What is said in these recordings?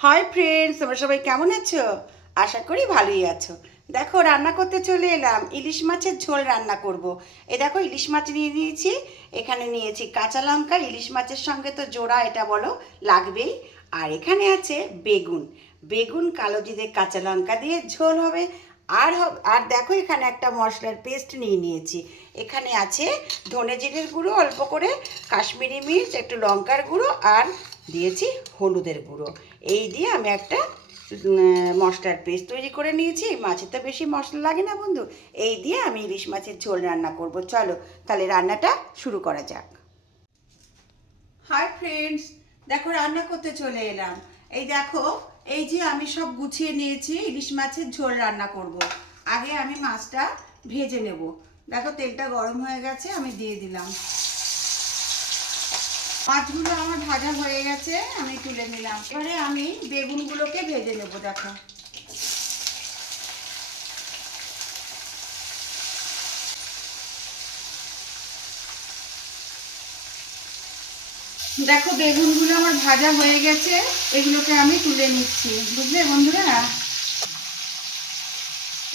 Hi friends, তোমরা সবাই কেমন আছো? আশা করি ভালোই আছো। দেখো, রান্না করতে চলে এলাম। ইলিশ মাছের ঝোল রান্না করব। এই দেখো, ইলিশ মাছ নিয়ে নিয়েছি। এখানে নিয়েছি কাঁচা লঙ্কা। ইলিশ মাছের সঙ্গে তো জোড়া এটা বলো লাগবেই। আর এখানে আছে বেগুন। বেগুন, কালো জিরে, কাঁচা লঙ্কা দিয়ে ঝোল হবে। আর দেখো, এখানে একটা মশলার পেস্ট নিয়ে নিয়েছি। এখানে আছে ধনে জিরের গুঁড়ো অল্প করে, কাশ্মীরি মির্চ, একটু লঙ্কার গুঁড়ো, আর দিয়েছি হলুদের গুঁড়ো। এই দিয়ে আমি একটা মশলার পেস্ট তৈরি করে নিয়েছি। মাছে তো বেশি মশলা লাগে না বন্ধু। এই দিয়ে আমি ইলিশ মাছের ঝোল রান্না করব। চলো তাহলে রান্নাটা শুরু করা যাক। হাই ফ্রেন্ডস, দেখো রান্না করতে চলে এলাম। এই দেখো, এই যে আমি সব গুছিয়ে নিয়েছি। ইলিশ মাছের ঝোল রান্না করব। আগে আমি মাছটা ভেজে নেব। দেখো, তেলটা গরম হয়ে গেছে, আমি দিয়ে দিলাম। মাছগুলো আমার ভাজা হয়ে গেছে, আমি তুলে নিলাম। এবারে আমি বেগুনগুলোকে ভেজে নেব। দেখো, দেখো বেগুনগুলো আমার ভাজা হয়ে গেছে। এগুলোকে আমি তুলে নিচ্ছি, বুঝলে বন্ধুরা।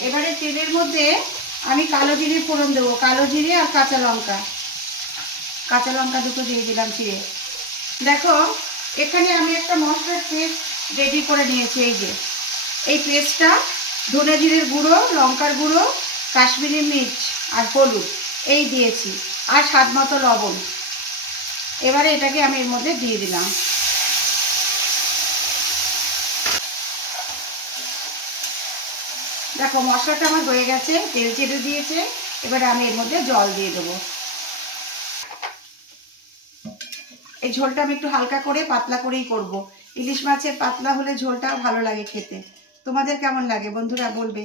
এবারে তেলের মধ্যে আমি কালো জিরে ফোড়ন দেবো। কালো জিরে আর কাঁচা লঙ্কা। কাঁচা লঙ্কা দুটো দিয়ে দিলাম চিড়ে। দেখো, এখানে আমি একটা মশলার পেস্ট রেডি করে নিয়েছি। এই যে এই পেস্টটা ধনে জিরের গুঁড়ো, লঙ্কার গুঁড়ো, কাশ্মীরি মির্চ আর হলুদ এই দিয়েছি, আর স্বাদ মতো লবণ। এবারে এটাকে আমি এর মধ্যে দিয়ে দিলাম। দেখো, মশলাটা আমার হয়ে গেছে, তেল ছেড়ে দিয়েছে। এবারে আমি এর মধ্যে জল দিয়ে দেবো। এই ঝোলটা আমি একটু হালকা করে পাতলা করেই করব। ইলিশ মাছের পাতলা হলে ঝোলটা ভালো লাগে খেতে। তোমাদের কেমন লাগে বন্ধুরা বলবে।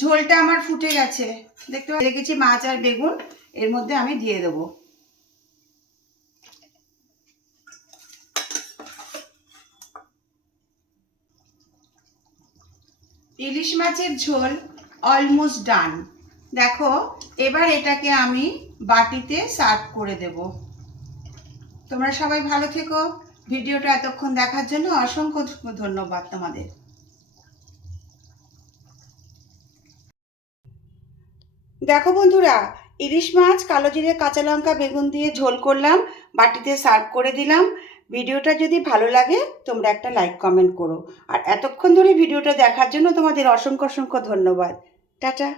ঝোলটা আমার ফুটে গেছে, দেখতে রেখেছি মাছ আর বেগুন, এর মধ্যে আমি দিয়ে দেবো। ইলিশ মাছের ঝোল অলমোস্ট ডান। দেখো, এবার এটাকে আমি বাটিতে সার্ভ করে দেব। তোমরা সবাই ভালো থেকো। ভিডিওটা এতক্ষণ দেখার জন্য অসংখ্য ধন্যবাদ তোমাদের। দেখো বন্ধুরা, ইলিশ মাছ কালো জিরে কাঁচা লঙ্কা বেগুন দিয়ে ঝোল করলাম, বাটিতে সার্ভ করে দিলাম। ভিডিওটা যদি ভালো লাগে তোমরা একটা লাইক কমেন্ট করো। আর এতক্ষণ ধরে ভিডিওটা দেখার জন্য তোমাদের অসংখ্য অসংখ্য ধন্যবাদ। টাটা।